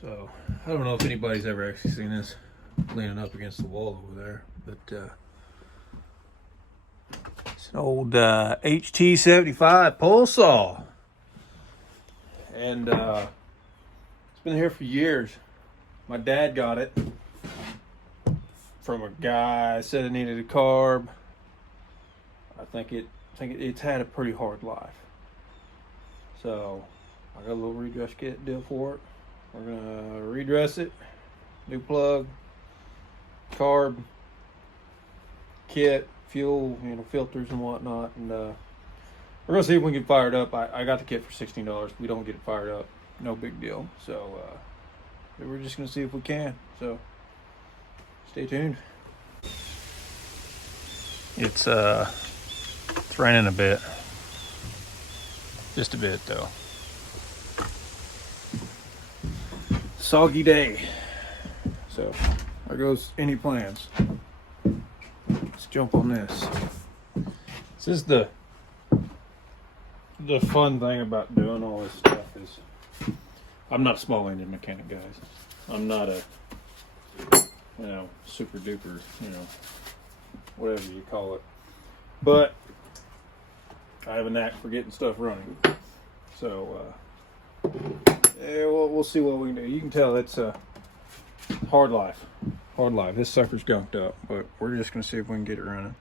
So, I don't know if anybody's ever actually seen this leaning up against the wall over there, but it's an old HT75 pole saw. And it's been here for years. My dad got it from a guy, said it needed a carb. I think it's had a pretty hard life. So, I got a little redress kit deal for it. We're gonna redress it, new plug, carb, kit, fuel, filters and whatnot, and we're gonna see if we can fire it up. I got the kit for $16. We don't get it fired up, no big deal. So we're just gonna see if we can. So stay tuned. It's raining a bit, just a bit though. Soggy day. So there goes any plans. Let's jump on this. This is the fun thing about doing all this stuff is I'm not a small engine mechanic, guys. I'm not a super duper, whatever you call it. But I have a knack for getting stuff running. So yeah, we'll see what we can do. You can tell it's a hard life. Hard life. This sucker's gunked up, but we're just going to see if we can get it running.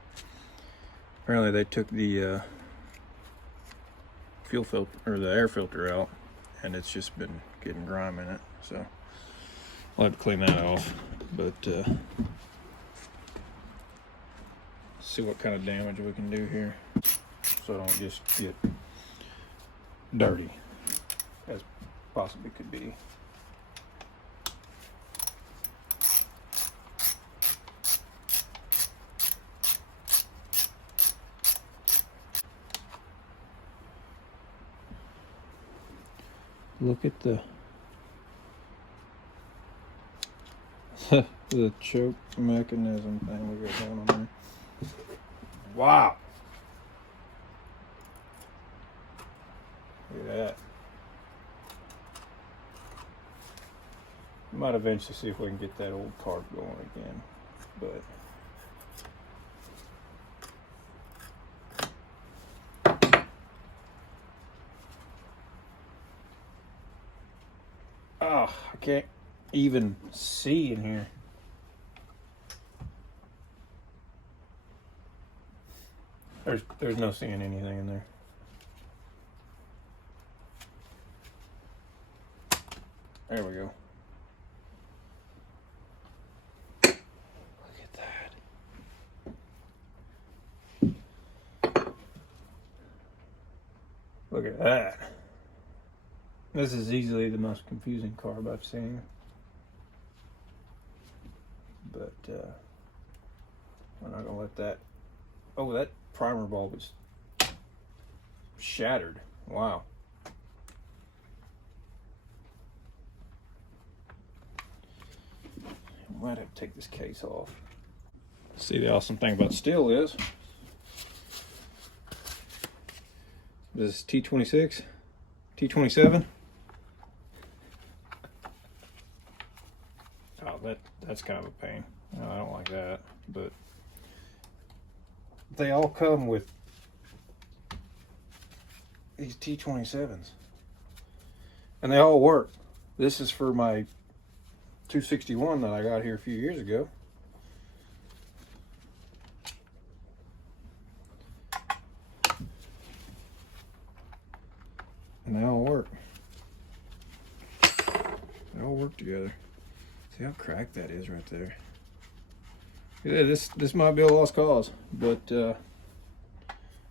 Apparently they took the fuel filter, or the air filter out, and it's just been getting grime in it. So we'll have to clean that off. But see what kind of damage we can do here, so I don't just get dirty as possibly could be. Look at the the choke mechanism thing we got going on there. Wow. Look at that. Might eventually see if we can get that old carb going again, but oh, I can't even see in here. There's no seeing anything in there. There we go. Look at that. Look at that. This is easily the most confusing carb I've seen. But we're not gonna let that. Oh, that primer bulb is shattered. Wow. I might have to take this case off. See, the awesome thing about steel is this is T26, T27. Oh, that's kind of a pain. No, I don't like that, but they all come with these T27s, and they all work. This is for my 261 that I got here a few years ago. And they all work. They all work together. See how cracked that is right there. Yeah, this might be a lost cause, but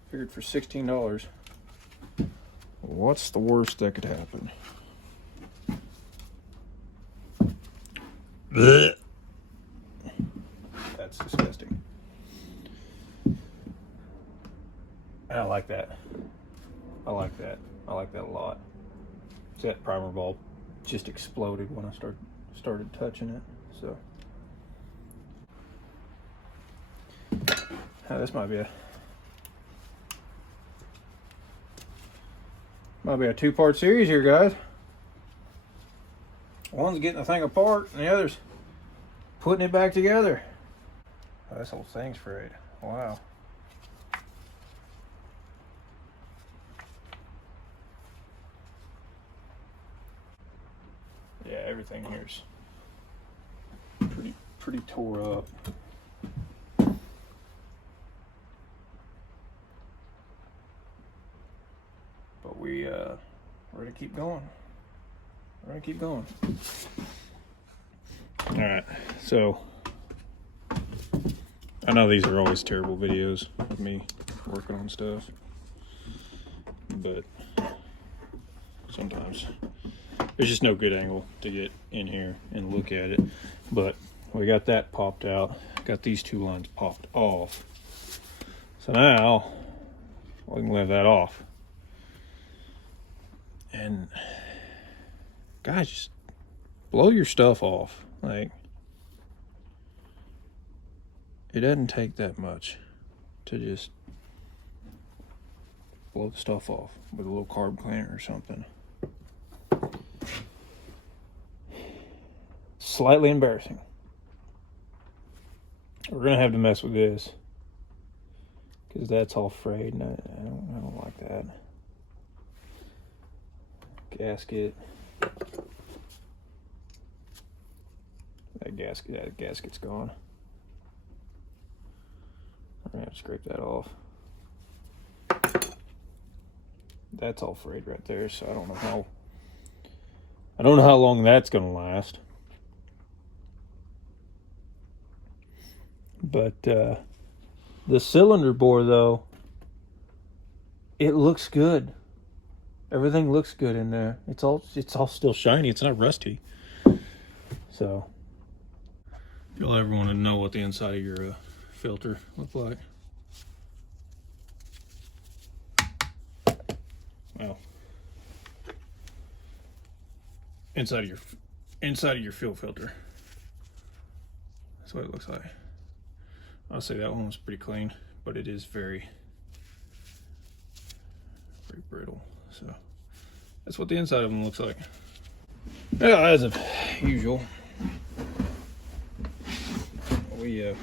figured for $16, what's the worst that could happen? Blech. That's disgusting. I like that. I like that. I like that a lot. See, that primer bulb just exploded when I started touching it. So this might be a two-part series here, guys. One's getting the thing apart and the other's putting it back together. Oh, this whole thing's frayed. Wow. Yeah, everything here's pretty tore up. But we're gonna keep going. We're gonna keep going. All right, so I know these are always terrible videos of me working on stuff, but sometimes there's just no good angle to get in here and look at it. But we got that popped out, got these two lines popped off. So now we can leave that off. And guys, just blow your stuff off. Like, it doesn't take that much to just blow the stuff off with a little carb cleaner or something. Slightly embarrassing. We're gonna have to mess with this because that's all frayed, and I don't like that. Gasket. That gasket's gone. I'm gonna have to scrape that off. That's all frayed right there, so I don't know how long that's gonna last. But the cylinder bore, though, it looks good. Everything looks good in there. It's all still shiny. It's not rusty. So if you'll ever want to know what the inside of your filter look like, well, inside of your fuel filter, that's what it looks like. I'll say that one was pretty clean, but it is very brittle. So that's what the inside of them looks like. Yeah, as of usual, we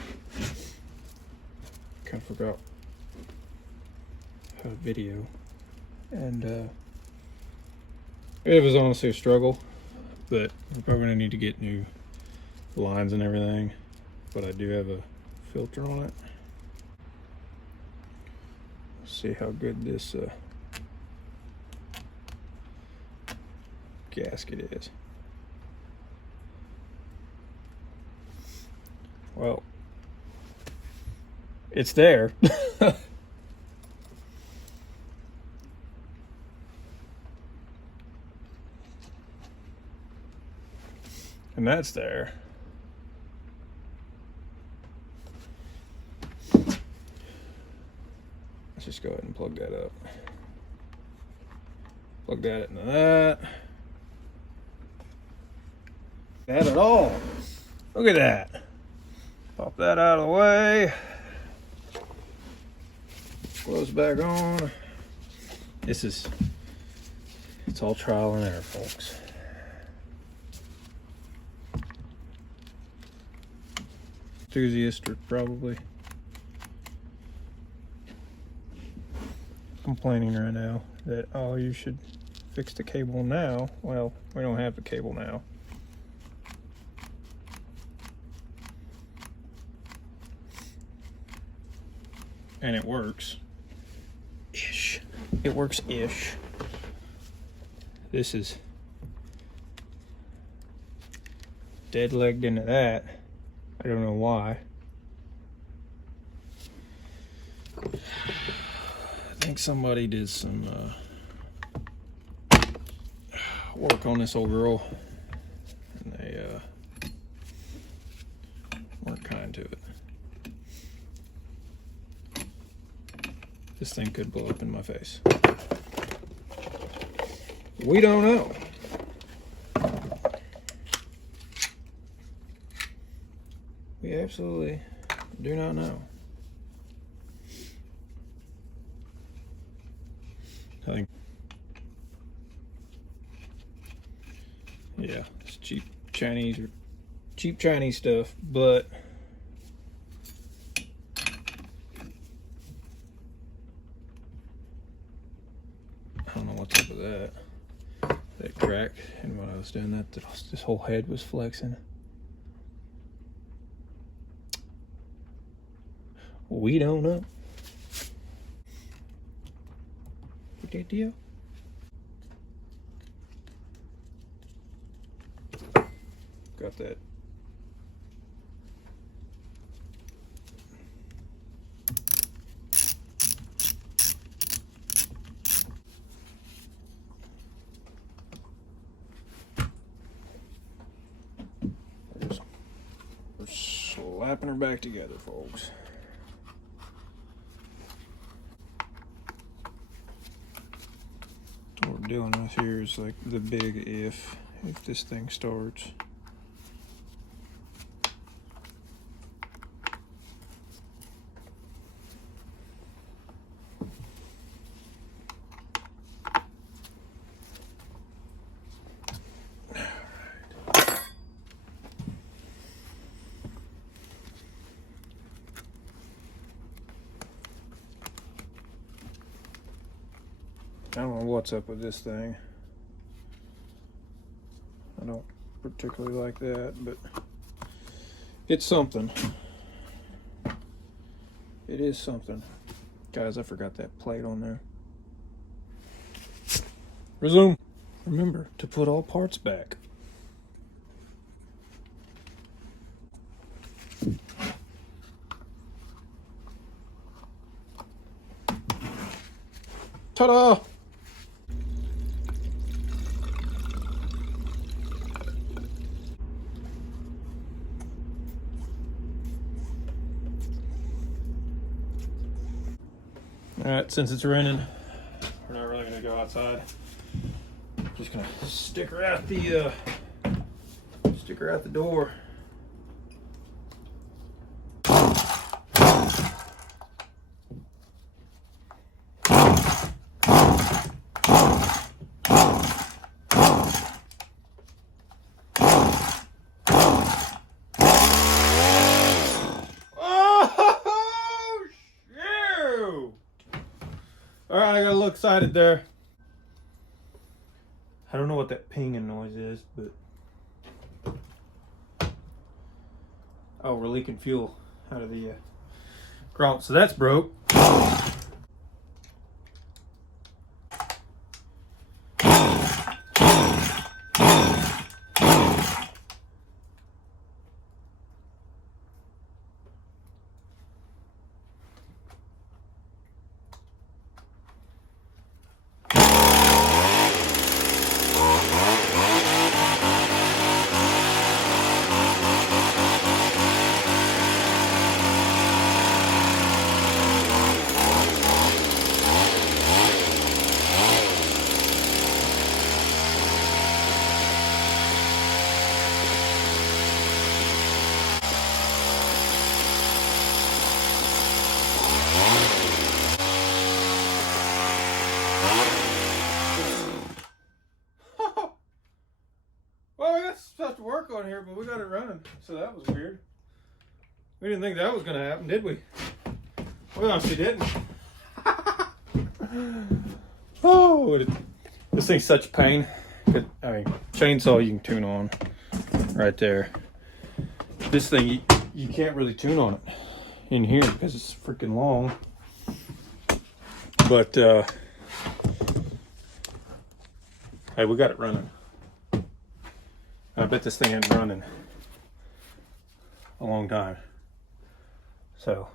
kind of forgot how to video, and it was honestly a struggle, but we're probably gonna need to get new lines and everything. But I do have a filter on it. See how good this gasket is. Well, it's there. And that's there. Let's just go ahead and plug that up. Plug that into that. That at all. Look at that. Pop that out of the way. Close back on. It's all trial and error, folks. Enthusiasts are probably complaining right now that, oh, you should fix the cable now. Well, we don't have the cable now. And it works. Ish. It works ish. This is dead legged into that. I don't know why. I think somebody did some work on this old girl, and they weren't kind to it. This thing could blow up in my face. We don't know. We absolutely do not know. I think Yeah, it's cheap Chinese or cheap Chinese stuff, but I don't know what's up with that. That cracked, and when I was doing that, this whole head was flexing. We don't know. Good deal. Got that. We're slapping her back together, folks. What we're dealing with here is like the big if this thing starts. I don't know what's up with this thing. I don't particularly like that, but it's something. It is something. Guys, I forgot that plate on there. Resume. Remember to put all parts back. Ta-da! Alright, since it's raining, we're not really gonna go outside. Just gonna stick her out the door. Alright, I got a little excited there. I don't know what that pinging noise is, but... Oh, we're leaking fuel out of the grommet. So that's broke. Well, we got stuff to work on here, but we got it running, so that was weird. We didn't think that was going to happen, did we? We honestly didn't. Oh, this thing's such a pain. I mean, chainsaw you can tune on right there. This thing, you can't really tune on it in here because it's freaking long. But, hey, we got it running. I bet this thing ain't running a long time. So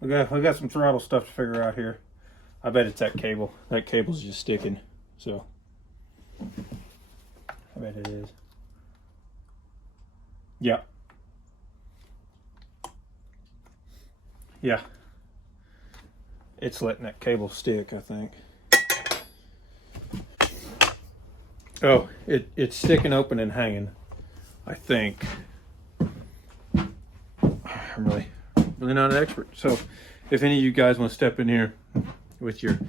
we got some throttle stuff to figure out here. I bet it's that cable. That cable's just sticking. So I bet it is. Yeah. Yeah. It's letting that cable stick, I think. Oh, it's sticking open and hanging, I think. I'm really not an expert. So if any of you guys want to step in here with your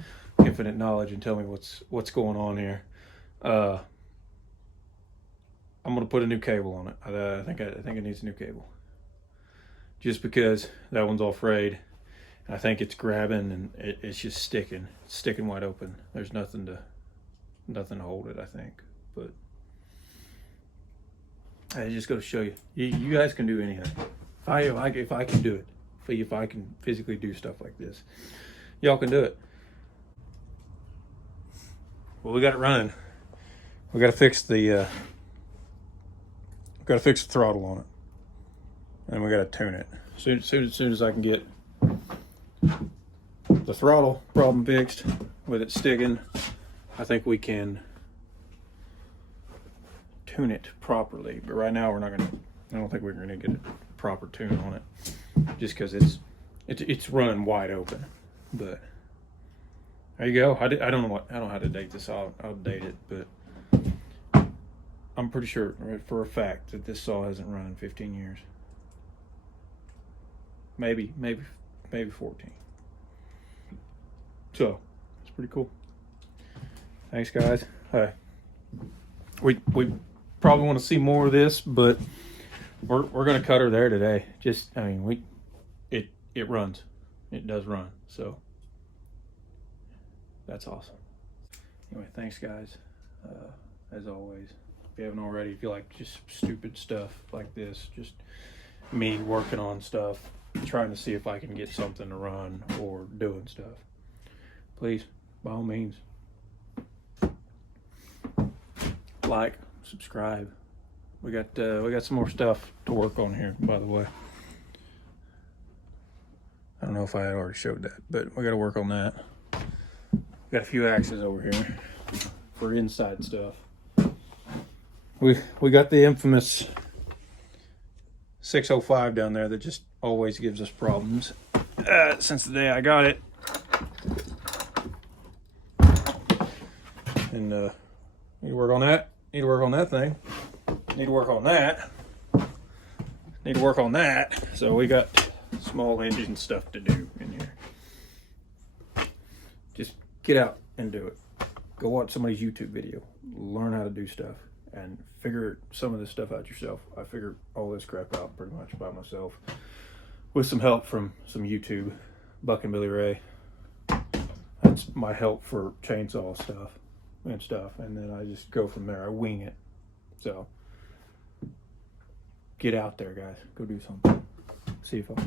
infinite knowledge and tell me what's going on here. I'm gonna put a new cable on it. I think it needs a new cable, just because that one's all frayed. I think it's grabbing and it's just sticking wide open. There's nothing to hold it, I think. But I just got to show you. You guys can do anything. If I can do it, if I can physically do stuff like this, y'all can do it. Well, we got it running. We got to fix the throttle on it, and we got to tune it. Soon as I can get the throttle problem fixed with it sticking, I think we can tune it properly. But right now I don't think we're gonna get a proper tune on it, just because it's running wide open. But there you go. I don't know how to date this. I'll date it, but I'm pretty sure for a fact that this saw hasn't run in 15 years. Maybe 14. So it's pretty cool. Thanks, guys. Hey, we probably want to see more of this, but we're gonna cut her there today. It runs. It does run. So that's awesome. Anyway, thanks, guys. As always, if you haven't already, if you like just stupid stuff like this, just me working on stuff, trying to see if I can get something to run or doing stuff, please, by all means, like, subscribe. We got some more stuff to work on here, by the way. I don't know if I had already showed that, but we got to work on that. We got a few axes over here for inside stuff. We got the infamous 605 down there that just always gives us problems since the day I got it. And need to work on that. Need to work on that thing. Need to work on that. Need to work on that. So we got small engine stuff to do in here. Just get out and do it. Go watch somebody's YouTube video. Learn how to do stuff and figure some of this stuff out yourself. I figured all this crap out pretty much by myself with some help from some YouTube, Buck and Billy Ray. That's my help for chainsaw stuff. And then I just go from there. I wing it. So get out there, guys. Go do something. See you, folks.